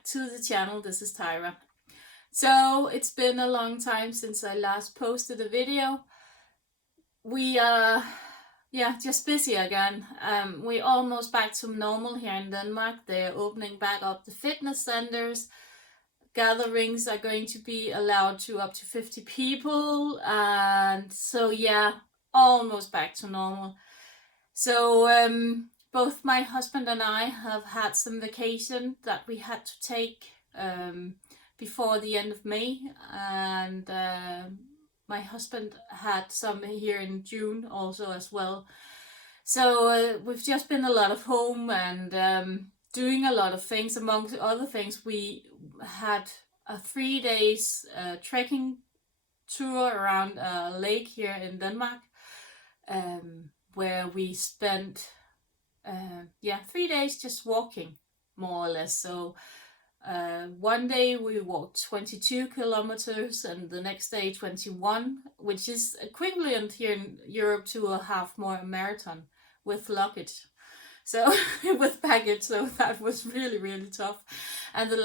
back to the channel. This is Tyra. So it's been a long time since I last posted a video. We are just busy again. We're almost back to normal here in Denmark. They're opening back up the fitness centers. Gatherings are going to be allowed to up to 50 people, and so almost back to normal. So both my husband and I have had some vacation that we had to take before the end of May, and my husband had some here in June also as well. So we've just been a lot of home and doing a lot of things. Among other things, we had a 3 days trekking tour around a lake here in Denmark, where we spent 3 days just walking, more or less. So one day we walked 22 kilometers and the next day 21, which is equivalent here in Europe to a half marathon with luggage. So with baggage, so that was really tough. And the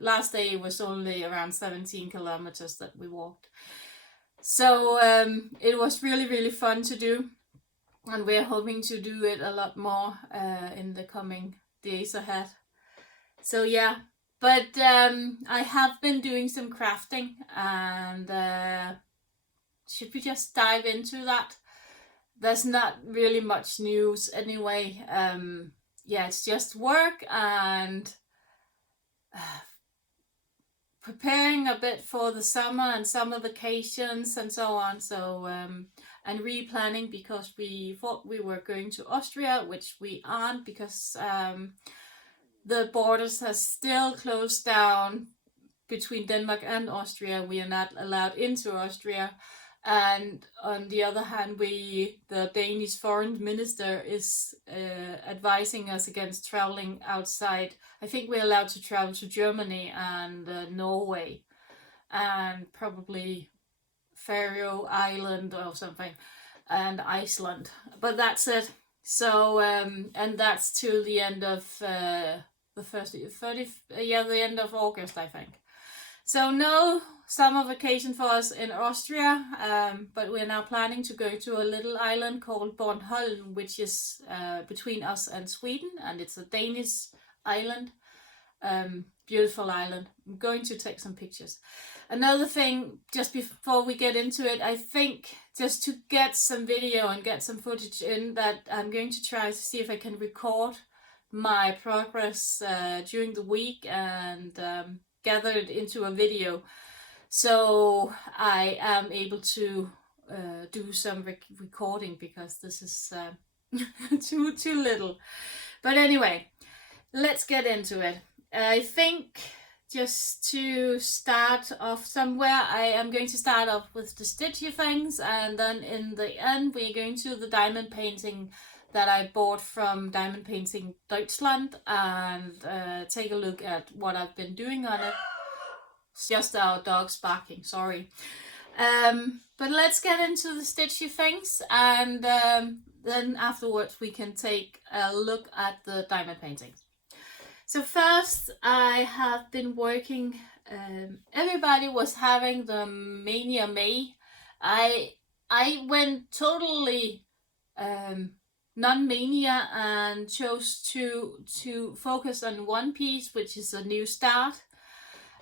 last day was only around 17 kilometers that we walked. So it was really fun to do, and we're hoping to do it a lot more in the coming days ahead. So but I have been doing some crafting, and should we just dive into that? There's not really much news anyway. It's just work and preparing a bit for the summer and summer vacations and so on. So and replanning, because we thought we were going to Austria, which we aren't, because the borders has still closed down between Denmark and Austria. We are not allowed into Austria. And on the other hand, the Danish foreign minister is advising us against traveling outside. I think we're allowed to travel to Germany and Norway and probably Faroe Island or something, and Iceland. But that's it. So and that's till the end of the end of August, I think. So no summer vacation for us in Austria, but we're now planning to go to a little island called Bornholm, which is between us and Sweden, and it's a Danish island. Beautiful island. I'm going to take some pictures. Another thing, just before we get into it, I think just to get some video and get some footage in, that I'm going to try to see if I can record my progress during the week and gather it into a video, so I am able to do some recording, because this is too little. But anyway, let's get into it. I think just to start off somewhere, I am going to start off with the stitchy things, and then in the end we're going to the diamond painting that I bought from Diamond Painting Deutschland, and take a look at what I've been doing on it. It's just our dogs barking, sorry. But let's get into the stitchy things, and then afterwards we can take a look at the diamond paintings. So first, I have been working, everybody was having the Mania May. I went totally non-mania and chose to focus on one piece, which is a new start.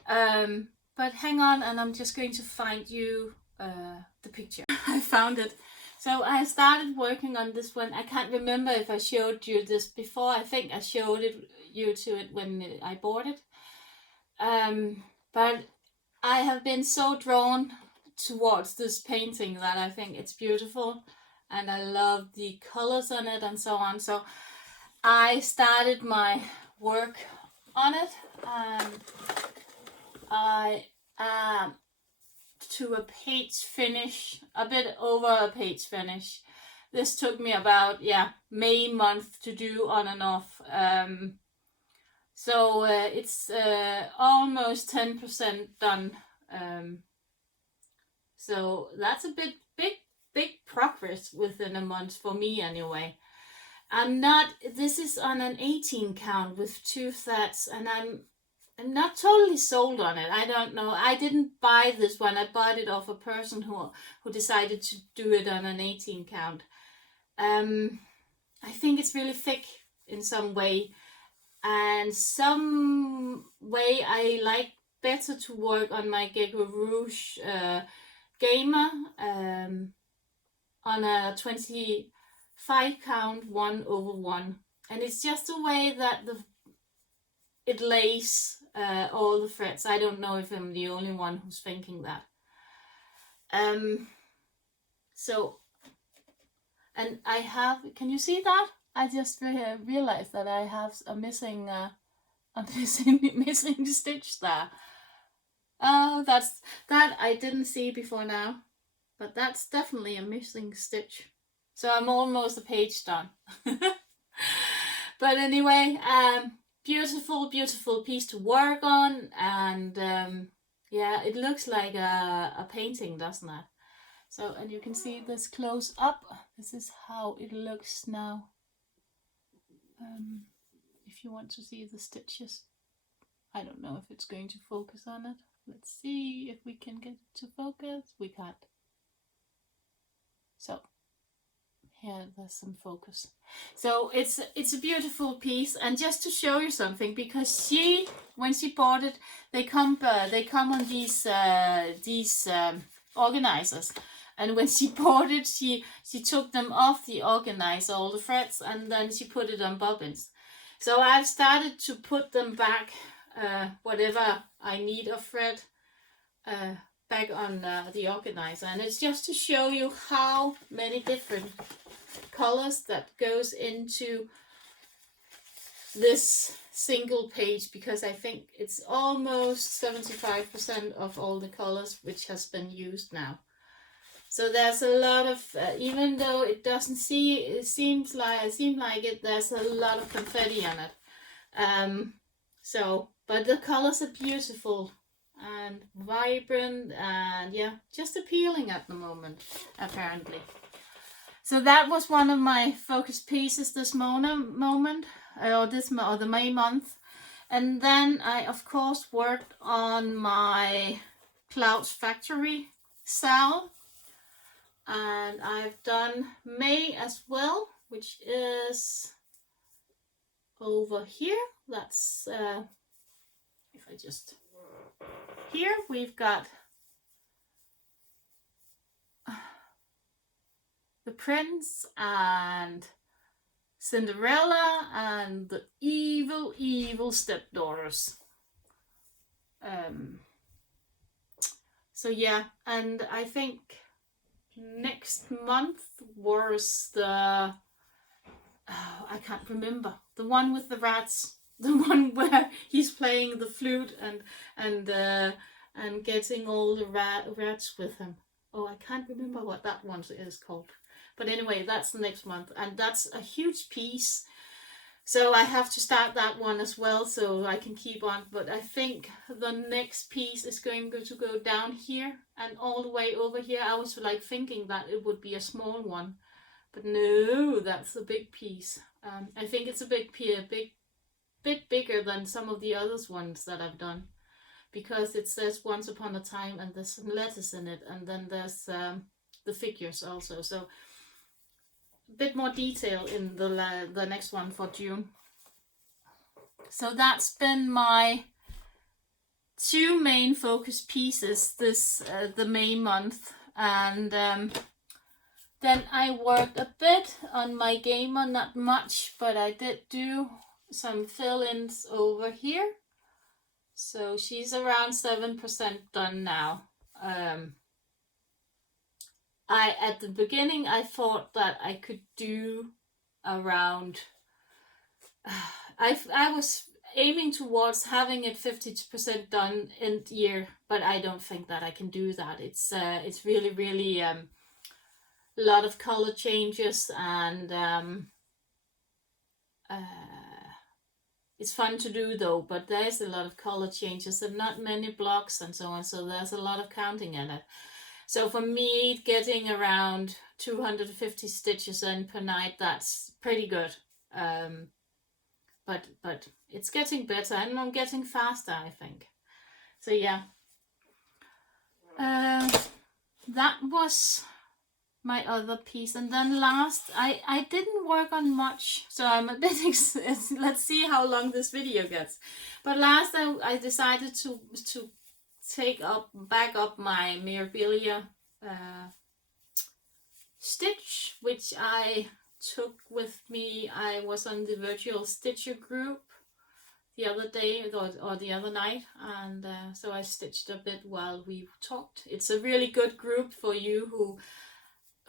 But hang on, and I'm just going to find you the picture. I found it. So I started working on this one. I can't remember if I showed you this before. I think I showed you to it when I bought it. But I have been so drawn towards this painting that I think it's beautiful, and I love the colors on it and so on. So I started my work on it, and I am to a page finish, a bit over a page finish. This took me about May month to do on and off. So it's almost 10% done. So that's a big progress within a month for me anyway. This is on an 18 count with 2 threads, and I'm I'm not totally sold on it. I don't know. I didn't buy this one. I bought it off a person who decided to do it on an 18 count. I think it's really thick in some way, and some way I like better to work on my Gecko Rouge Gamer on a 25 count 1/1, and it's just the way that it lays all the threads. I don't know if I'm the only one who's thinking that. So, and I have, can you see that? I just realized that I have a missing stitch there. Oh, that I didn't see before now, but that's definitely a missing stitch. So I'm almost a page done. But anyway, beautiful, beautiful piece to work on, and yeah, it looks like a painting, doesn't it? So, and you can see this close up. This is how it looks now. If you want to see the stitches, I don't know if it's going to focus on it. Let's see if we can get it to focus. We can't. So here, there's some focus. So it's a beautiful piece, and just to show you something, because when she bought it, they come on these organizers, and when she bought it, she took them off the organizer, all the threads, and then she put it on bobbins. So I've started to put them back, whatever I need of thread, back on the organizer, and it's just to show you how many different colors that goes into this single page, because I think it's almost 75% of all the colors which has been used now. So there's a lot of, even though it doesn't seem like it, there's a lot of confetti on it. So, but the colors are beautiful and vibrant, and yeah, just appealing at the moment, apparently. So that was one of my focus pieces this moment, or the May month. And then I, of course, worked on my Clouds Factory sal. And I've done May as well, which is over here. That's, if I just, here we've got the Prince and Cinderella and the evil stepdaughters. So yeah, and I think next month was the, I can't remember, the one with the rats, the one where he's playing the flute and getting all the rats with him. Oh, I can't remember what that one is called. But anyway, that's next month, and that's a huge piece. So I have to start that one as well, so I can keep on. But I think the next piece is going to go down here and all the way over here. I was like thinking that it would be a small one, but no, that's a big piece. I think it's a bit bigger than some of the other ones that I've done, because it says Once Upon a Time and there's some letters in it, and then there's the figures also. So a bit more detail in the next one for June. So that's been my two main focus pieces this the May month, and then I worked a bit on my gamer, not much, but I did do some fill-ins over here. So she's around 7% done now. At the beginning I thought that I could do around, I was aiming towards having it 50% done in year, but I don't think that I can do that. It's really a lot of color changes, and it's fun to do though, but there's a lot of color changes and not many blocks and so on, so there's a lot of counting in it. So for me, getting around 250 stitches in per night, that's pretty good. but it's getting better, and I'm getting faster, I think. So yeah, that was my other piece. And then last, I didn't work on much, so I'm a bit let's see how long this video gets. But last I decided to back up my Mirabella Stitch, which I took with me. I was on the virtual Stitcher group the other day or the other night, and so I stitched a bit while we talked. It's a really good group for you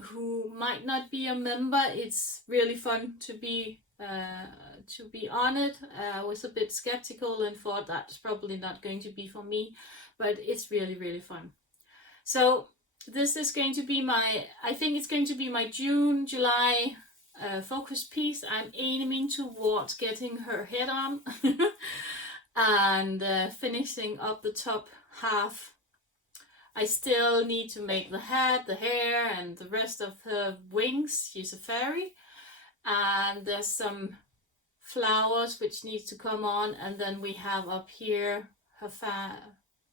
who might not be a member. It's really fun to be on it. I was a bit skeptical and thought that's probably not going to be for me, but it's really, really fun. So this is going to be I think it's going to be my June, July focus piece. I'm aiming towards getting her head on and finishing up the top half. I still need to make the head, the hair, and the rest of her wings. She's a fairy. And there's some flowers which needs to come on. And then we have up here her fan.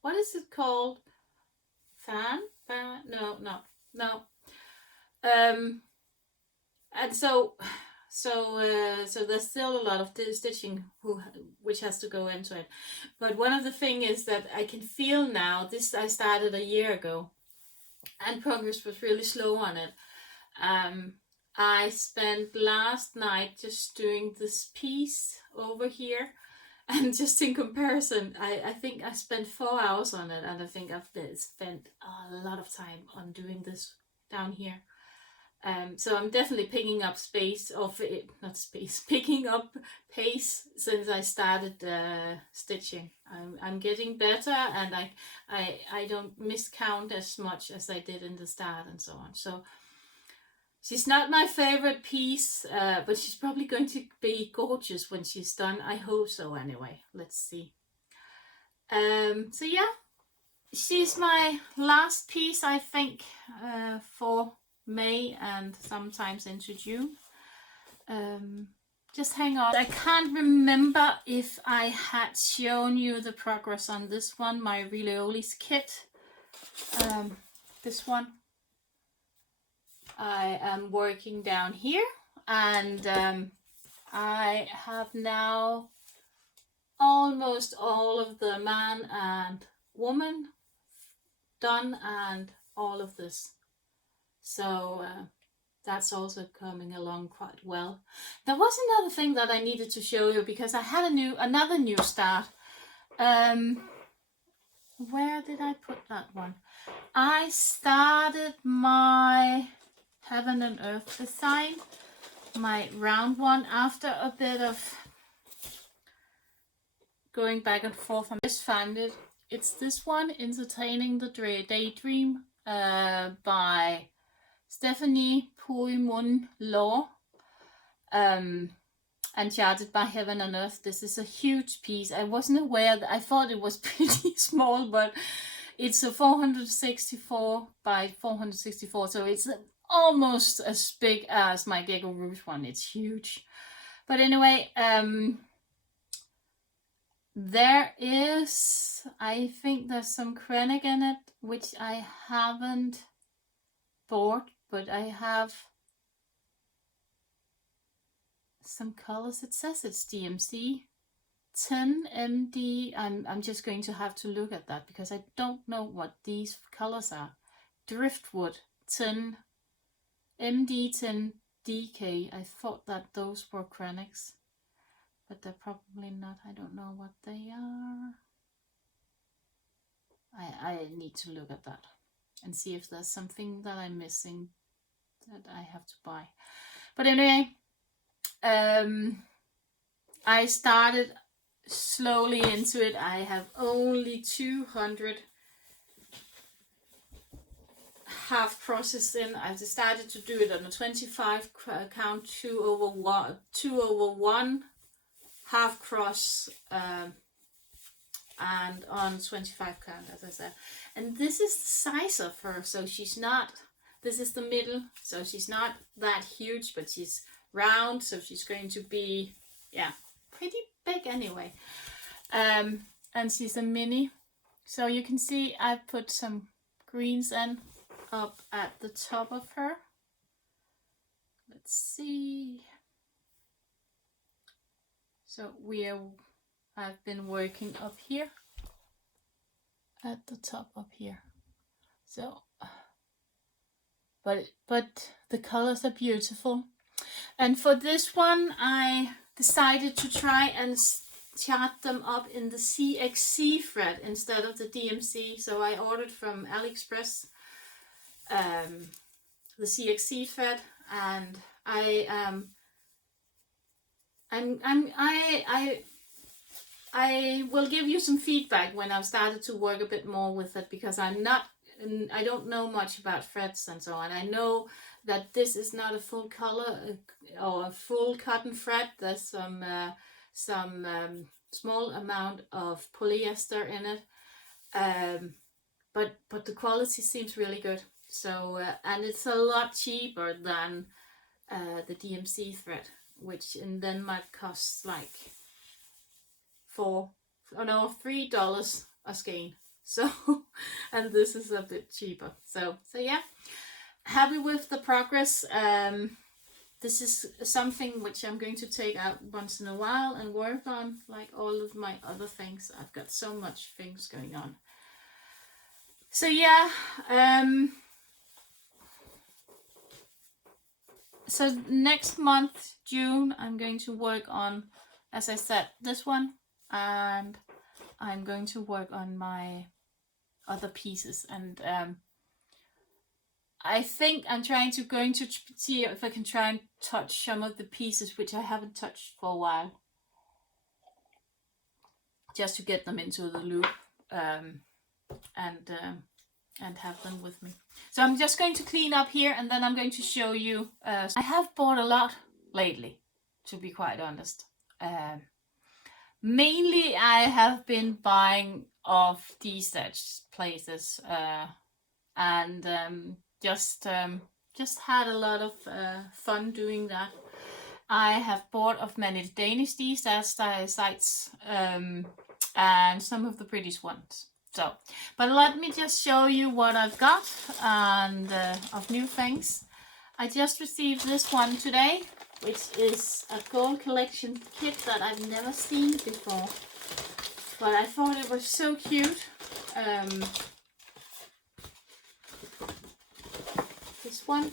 What is it called? Fan? No. And so there's still a lot of stitching which has to go into it. But one of the things is that I can feel now, this I started a year ago, and progress was really slow on it. I spent last night just doing this piece over here, and just in comparison, I think I spent 4 hours on it, and I think I've spent a lot of time on doing this down here. So I'm definitely picking up picking up pace since I started stitching. I'm getting better, and I don't miscount as much as I did in the start and so on. So she's not my favorite piece, but she's probably going to be gorgeous when she's done. I hope so anyway. Let's see. So yeah, she's my last piece, I think, for May and sometimes into June. Just hang on. I can't remember if I had shown you the progress on this one, my Rileoli's kit. This one I am working down here, and I have now almost all of the man and woman done, and all of this. So that's also coming along quite well. There was another thing that I needed to show you, because I had another new start. Where did I put that one? I started my Heaven and Earth design, my round one, after a bit of going back and forth. I just found it. It's this one, Entertaining the Daydream, by Stephanie Puimun Law, and charted by Heaven and Earth. This is a huge piece. I wasn't aware that, I thought it was pretty small, but it's a 464 by 464, so it's almost as big as my Gecko Rouge one. It's huge. But anyway, there is, I think there's some Krennic in it, which I haven't bought, but I have some colors. It says it's DMC 10 MD. I'm just going to have to look at that, because I don't know what these colors are. Driftwood 10 MD 10 DK. I thought that those were Krennics, but they're probably not. I don't know what they are. I need to look at that and see if there's something that I'm missing that I have to buy. But anyway, I started slowly into it. I have only 200 half crosses in. I decided to do it on a 25 count, 2/1 half cross, and on 25 count, as I said. And this is the size of her, so she's not, this is the middle, so she's not that huge, but she's round, so she's going to be, yeah, pretty big anyway. And she's a mini. So you can see I put some greens in up at the top of her. Let's see. So I've been working up here at the top up here. So, but the colors are beautiful. And for this one, I decided to try and chart them up in the CXC thread instead of the DMC. So I ordered from AliExpress the CXC thread, and I will give you some feedback when I've started to work a bit more with it, because I don't know much about threads and so on. I know that this is not a full color or a full cotton thread. There's some small amount of polyester in it, but the quality seems really good. So and it's a lot cheaper than the DMC thread, which in Denmark costs like $3 a skein. So and this is a bit cheaper. So yeah, happy with the progress. This is something which I'm going to take out once in a while and work on, like all of my other things. I've got so much things going on. So yeah, so next month, June, I'm going to work on, as I said, this one, and I'm going to work on my other pieces. And I think I'm going to see if I can try and touch some of the pieces which I haven't touched for a while, just to get them into the loop and have them with me. So I'm just going to clean up here, and then I'm going to show you. I have bought a lot lately, to be quite honest. Mainly I have been buying off D-Stitch places, and just had a lot of fun doing that. I have bought of many Danish D-Stitch sites, and some of the British ones. So, but let me just show you what I've got and of new things. I just received this one today, which is a gold collection kit that I've never seen before, but I thought it was so cute. This one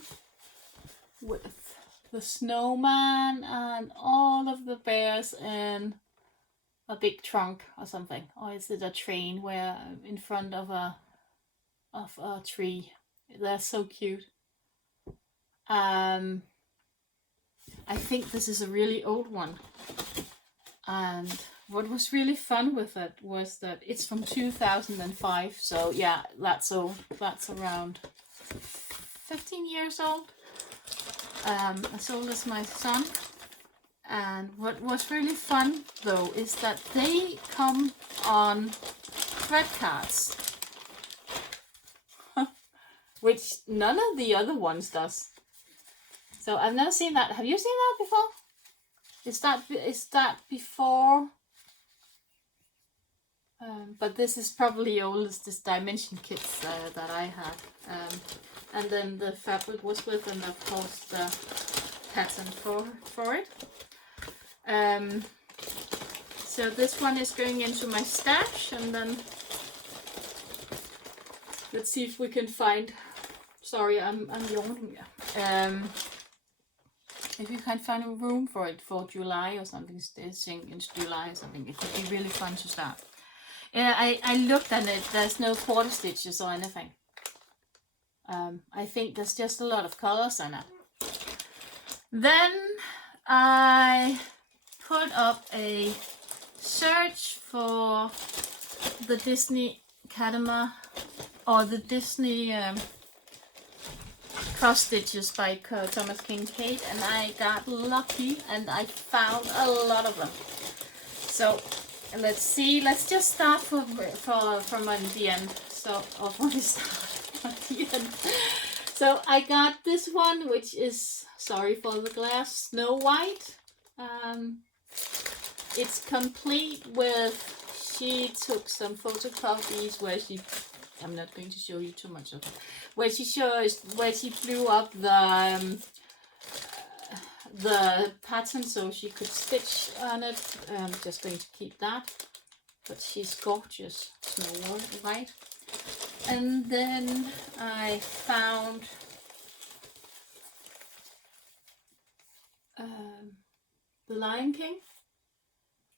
with the snowman and all of the bears in a big trunk or something, or is it a train where in front of a tree? They're so cute. I think this is a really old one, and what was really fun with it was that it's from 2005. So yeah, that's old. That's around 15 years old. As old as my son. And what was really fun though is that they come on thread cards, which none of the other ones does. So I've never seen that. Have you seen that before? Is that before? But this is probably oldest this dimension kits that I have. And then the fabric was with, and of course the pattern for it. So this one is going into my stash, and then let's see if we can find. Sorry, I'm yawning. If you can find a room for it for July or something, stitching in July or something, it could be really fun to start. Yeah, I looked at it. There's no quarter stitches or anything. I think there's just a lot of colors in it. Then I put up a search for the Disney Kadima, or the Disney cross stitches by Thomas Kincaid, and I got lucky and I found a lot of them. So let's see. Let's just start from the end. So from the start, the end. So I got this one, which is, sorry for the glass, Snow White. it's complete with, she took some photocopies where she, I'm not going to show you too much of it, where she blew up the pattern so she could stitch on it. I'm just going to keep that, but she's gorgeous, Snow White. And then I found the Lion King,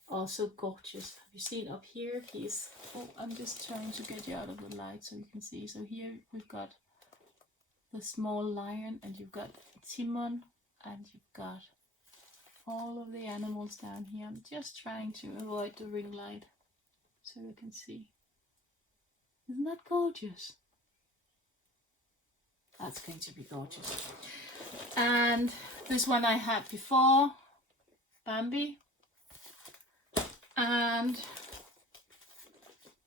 also gorgeous. Have you seen up here? He's, oh, I'm just trying to get you out of the light so you can see. So here we've got the small lion, and you've got Timon, and you've got all of the animals down here. I'm just trying to avoid the ring light so you can see. Isn't that gorgeous? That's going to be gorgeous. And this one I had before, Bambi. And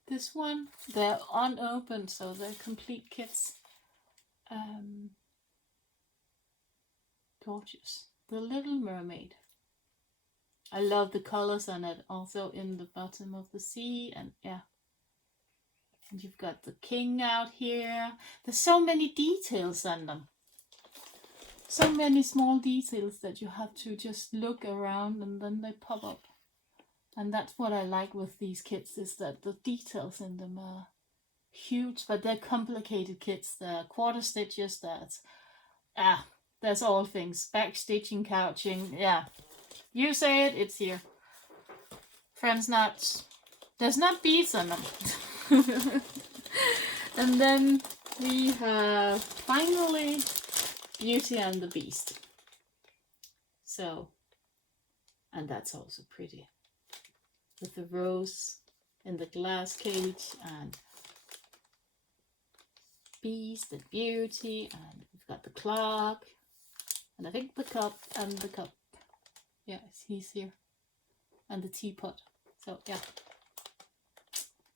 this one, they're unopened, so they're complete kits. Gorgeous. The Little Mermaid. I love the colors on it, also in the bottom of the sea, and yeah. And you've got the king out here. There's so many details on them. So many small details that you have to just look around and then they pop up. And that's what I like with these kits, is that the details in them are huge, but they're complicated kits. They're quarter stitches, there's all things. Back stitching, couching, yeah. You say it, it's here. Friends knots. There's not beads on them. And then we have finally Beauty and the Beast. So, and that's also pretty. With the rose in the glass cage, and Beast and Beauty, and we've got the clock, and I think the cup, and the cup. Yeah, he's here. And the teapot. So, yeah.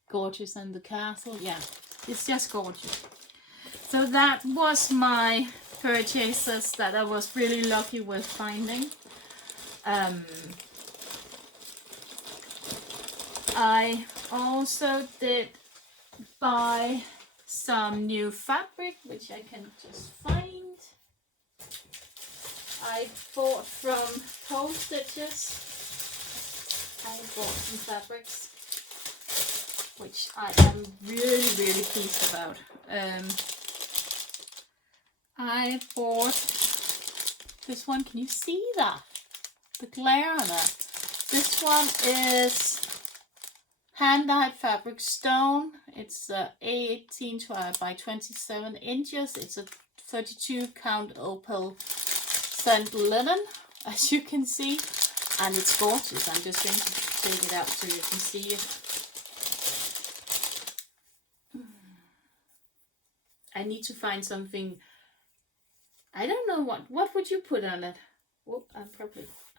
Gorgeous, and the castle. Yeah, it's just gorgeous. So that was my purchases that I was really lucky with finding. I also did buy some new fabric, which I can just find. I bought from Pole Stitches. I bought some fabrics, which I am really, really pleased about. I bought this one. Can you see that? The glare on it. This one is hand-dyed fabric stone. It's 18 by 27 inches. It's a 32 count opal scent linen, as you can see, and it's gorgeous. I'm just going to take it out so you can see it. I need to find something. I don't know what would you put on it. Whoop,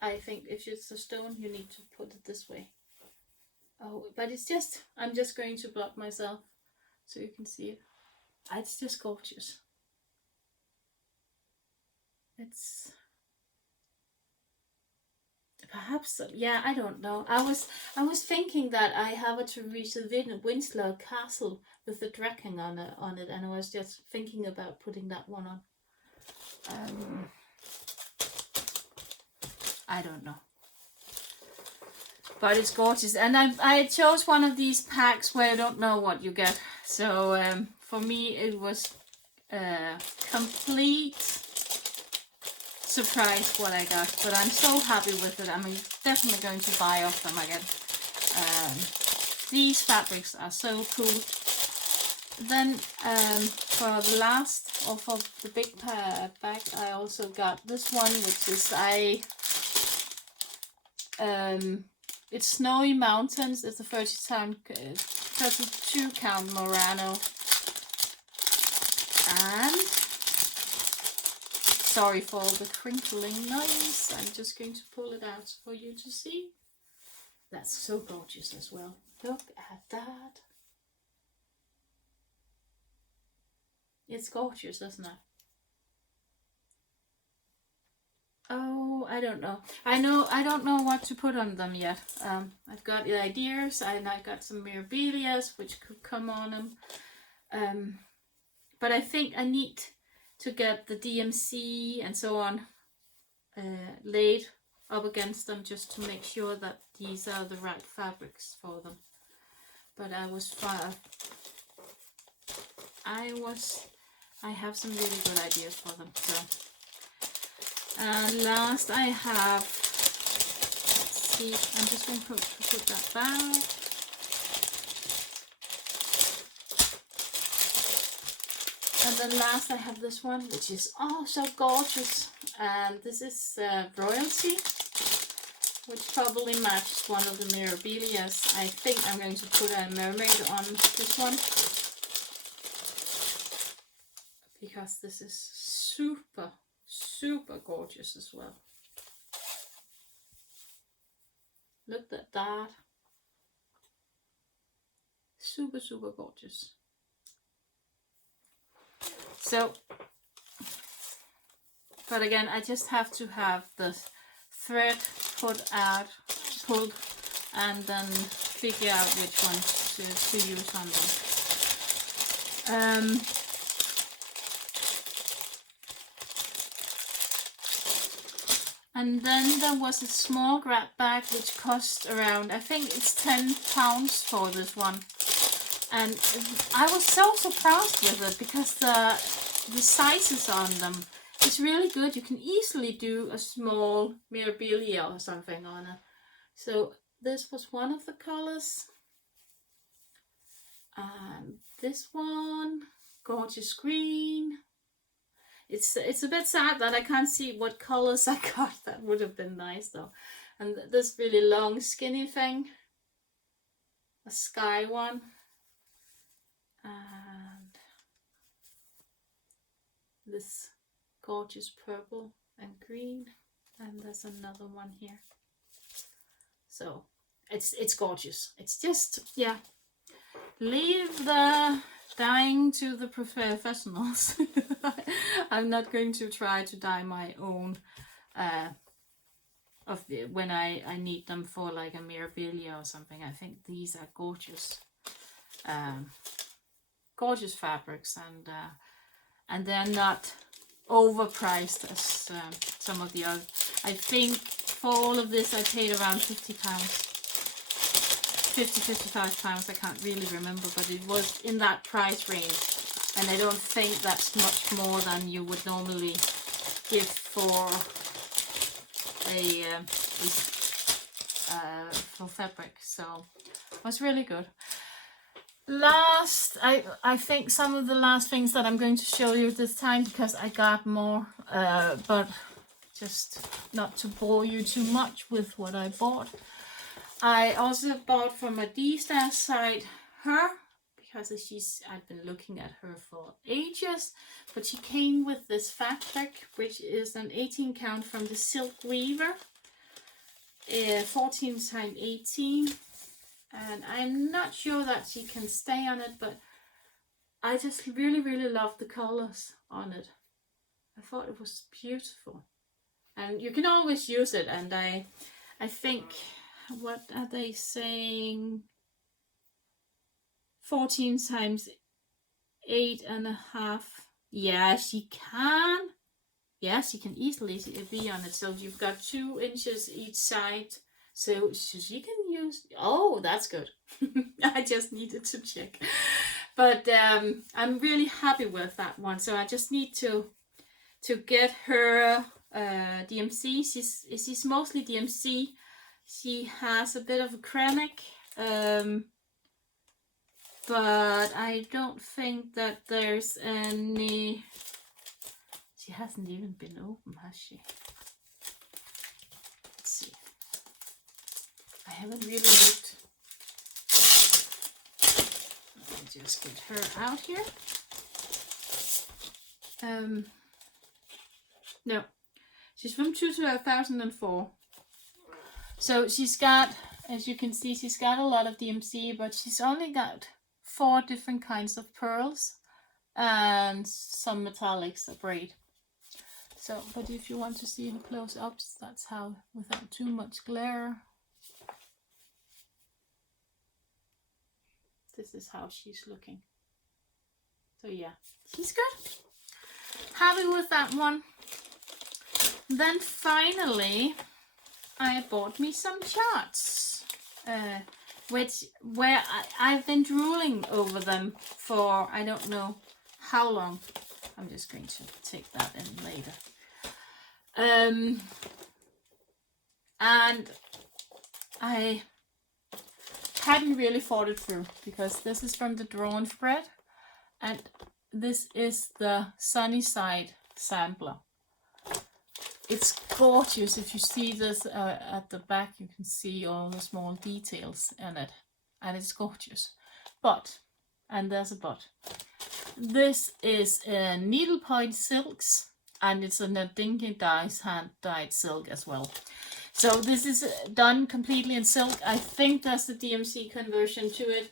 I think if it's a stone, you need to put it this way. Oh, but it's just, I'm just going to block myself so you can see it. It's just gorgeous. It's perhaps, yeah, I don't know. I was thinking that I have a Teresa Winslow castle with the dragon on it, and I was just thinking about putting that one on. I don't know, but it's gorgeous, and I chose one of these packs where I don't know what you get. So for me it was a complete surprise what I got, but I'm so happy with it. I'm definitely going to buy off them again. These fabrics are so cool. Then for the last, or for the big bag, I also got this one, which is it's Snowy Mountains. It's a 32 count Murano. And sorry for the crinkling noise. I'm just going to pull it out for you to see. That's so gorgeous as well. Look at that. It's gorgeous, isn't it? Oh, I don't know. I don't know what to put on them yet. I've got the ideas, and I got some Mirabellas which could come on them. But I think I need to get the DMC and so on laid up against them just to make sure that these are the right fabrics for them. But I have some really good ideas for them. So, and last I have, let's see, I'm just going to put that back. And then last I have this one, which is oh so gorgeous, and this is Royalty, which probably matches one of the Mirabellas. I think I'm going to put a Mermaid on this one, because this is super, super gorgeous as well. Look at that. Super, super gorgeous. So, but again, I just have to have the thread pulled, and then figure out which one to use on them. And then there was a small grab bag which cost around, I think it's £10 for this one. And I was so surprised with it because the sizes on them is really good. You can easily do a small Mirabella or something on it. So this was one of the colors. And this one, gorgeous green. It's a bit sad that I can't see what colors I got. That would have been nice though. And this really long skinny thing, a sky one. And this gorgeous purple and green, and there's another one here. So it's gorgeous. It's just, yeah, leave the dyeing to the professionals. I'm not going to try to dye my own when I need them for like a Mirabella or something. I think these are gorgeous. Gorgeous fabrics, and they're not overpriced as some of the other. I think for all of this I paid around £50, £55. I can't really remember, but it was in that price range, and I don't think that's much more than you would normally give for a for fabric. So it was really good. Last, I think some of the last things that I'm going to show you this time, because I got more, but just not to bore you too much with what I bought. I also bought from a D-Star site her, because I've been looking at her for ages, but she came with this fabric, which is an 18 count from the Silk Weaver, 14 x 18. And I'm not sure that she can stay on it, but I just really, really love the colors on it. I thought it was beautiful. And you can always use it, and I think, what are they saying? 14 x 8.5. Yeah, she can. Yeah, she can easily be on it. So you've got 2 inches each side. So she can use, oh, that's good. I just needed to check. But I'm really happy with that one. So I just need to get her DMC. She's mostly DMC. She has a bit of acrylic. But I don't think that there's any, she hasn't even been open, has she? Let's see. I haven't really looked. Let me just get her out here. No, she's from 2004. So she's got, as you can see, she's got a lot of DMC, but she's only got 4 different kinds of pearls and some metallics of braid. So, but if you want to see her close-ups, that's how, without too much glare. This is how she's looking. So yeah, she's good. Happy with that one. Then finally, I bought me some charts, where I've been drooling over them for I don't know how long. I'm just going to take that in later. And I hadn't really thought it through, because this is from the Drawn Thread, and this is the Sunnyside Sampler. It's gorgeous. If you see this at the back, you can see all the small details in it, and it's gorgeous. But, and there's a but, this is needlepoint silks, and it's a dinky dyes hand-dyed silk as well. So this is done completely in silk. I think that's the DMC conversion to it.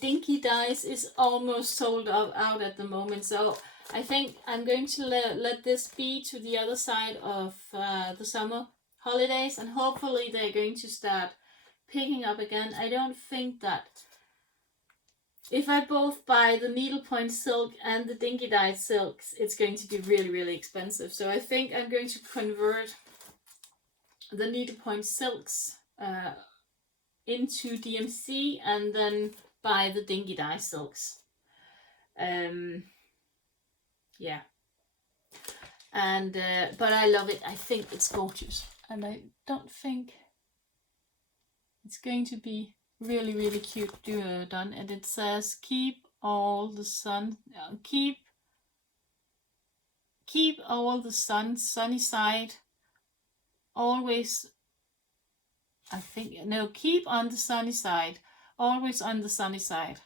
Dinky dyes is almost sold out at the moment, so I think I'm going to let this be to the other side of the summer holidays, and hopefully they're going to start picking up again. I don't think that if I both buy the needlepoint silk and the dinky dyed silks, it's going to be really, really expensive. So I think I'm going to convert the needlepoint silks into DMC and then buy the dinky dye silks. Yeah. And but I love it. I think it's gorgeous, and I don't think it's going to be really, really cute done. And it says keep all the sun, keep all the sunny side, always, I think, no, keep on the sunny side, always on the sunny side,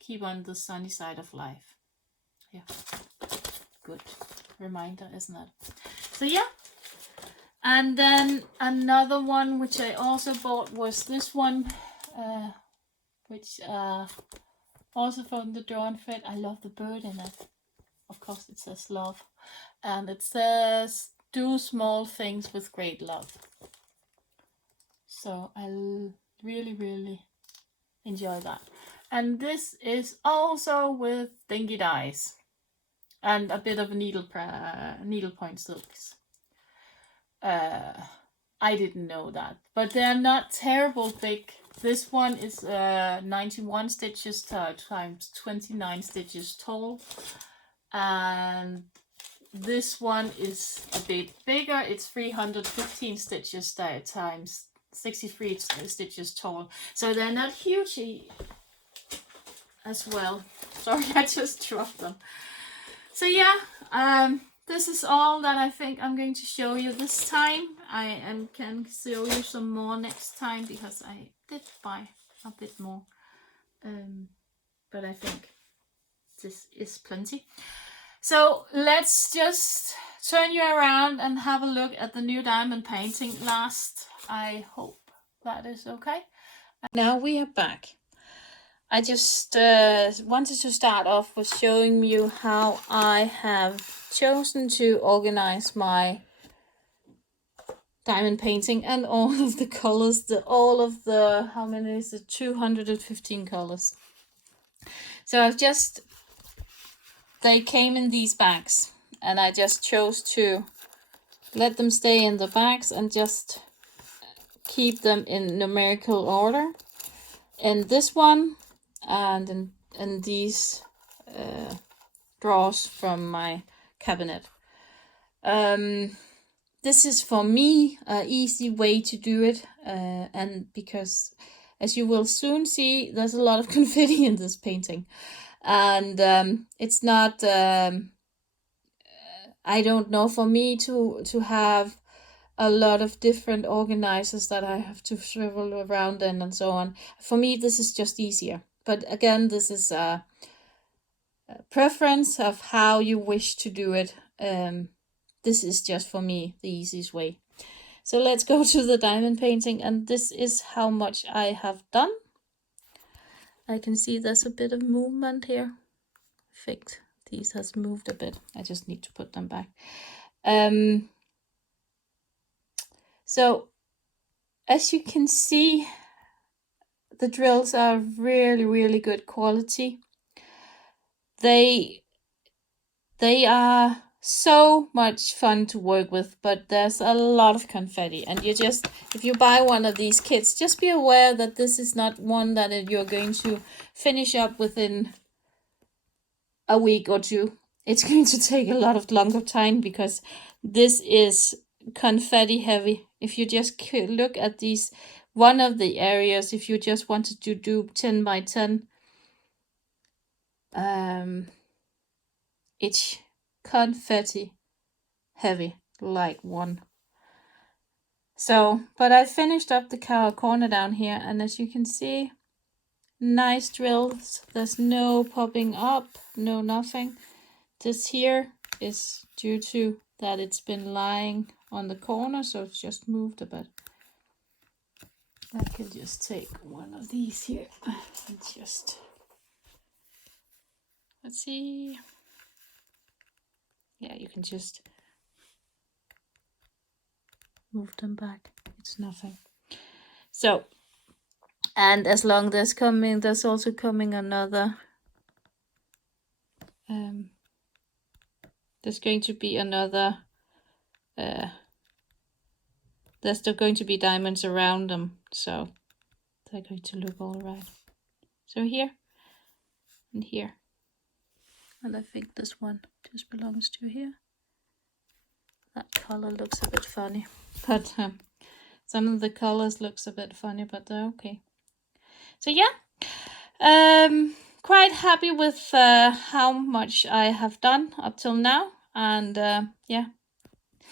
keep on the sunny side of life. Yeah, good reminder, isn't it? So yeah. And then another one which I also bought was this one, which also from the Drawn Thread. I love the bird in it. Of course it says love, and it says do small things with great love. So I really, really enjoy that. And this is also with dinky dyes and a bit of needlepoint silks. I didn't know that, but they're not terrible big. This one is 91 stitches times 29 stitches tall, and this one is a bit bigger. It's 315 stitches times 63 stitches tall, so they're not huge as well. Sorry, I just dropped them. So yeah, this is all that I think I'm going to show you this time. I can show you some more next time, because I did buy a bit more, but I think this is plenty. So let's just turn you around and have a look at the new diamond painting last. I hope that is okay. Now we are back. I just wanted to start off with showing you how I have chosen to organize my diamond painting and all of the colors, how many is it? 215 colors. So they came in these bags, and I just chose to let them stay in the bags and just keep them in numerical order. In this one, and in these drawers from my cabinet. This is for me an easy way to do it, and because, as you will soon see, there's a lot of confetti in this painting, and it's not I don't know, for me to have a lot of different organizers that I have to swivel around in and so on. For me, this is just easier. But again, this is a preference of how you wish to do it. This is just for me the easiest way. So let's go to the diamond painting, and this is how much I have done. I can see there's a bit of movement here. Perfect. These has moved a bit. I just need to put them back. So as you can see, the drills are really, really good quality. They are so much fun to work with, but there's a lot of confetti, and if you buy one of these kits, just be aware that this is not one that you're going to finish up within a week or two. It's going to take a lot of longer time because this is confetti heavy. If you just look at these, one of the areas, if you just wanted to do 10 by 10, it's confetti heavy, like one. So, but I finished up the corner down here, and as you can see, nice drills. There's no popping up, no nothing. This here is due to that it's been lying on the corner, so it's just moved a bit. I can just take one of these here and just, let's see. Yeah, you can just move them back. It's nothing. So, and as long as there's also coming another. There's going to be another. There's still going to be diamonds around them, so they're going to look all right. So here and here, and I think this one just belongs to here. That color looks a bit funny, but some of the colors looks a bit funny, but they're okay. So yeah, quite happy with how much I have done up till now, and yeah.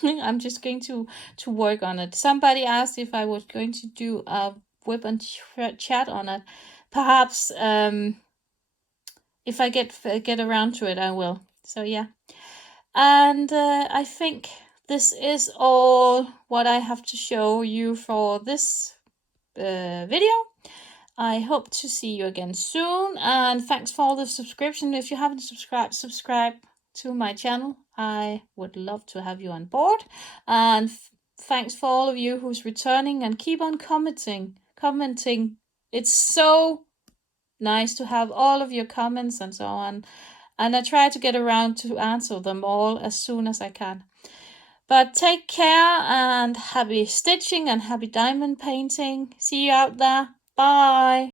I'm just going to work on it. Somebody asked if I was going to do a whip and chat on it. Perhaps if I get around to it, I will. So yeah, and I think this is all what I have to show you for this video. I hope to see you again soon, and thanks for all the subscription. If you haven't subscribe to my channel. I would love to have you on board, and thanks for all of you who's returning and keep on commenting. It's so nice to have all of your comments and so on, and I try to get around to answer them all as soon as I can. But take care and happy stitching and happy diamond painting. See you out there. Bye.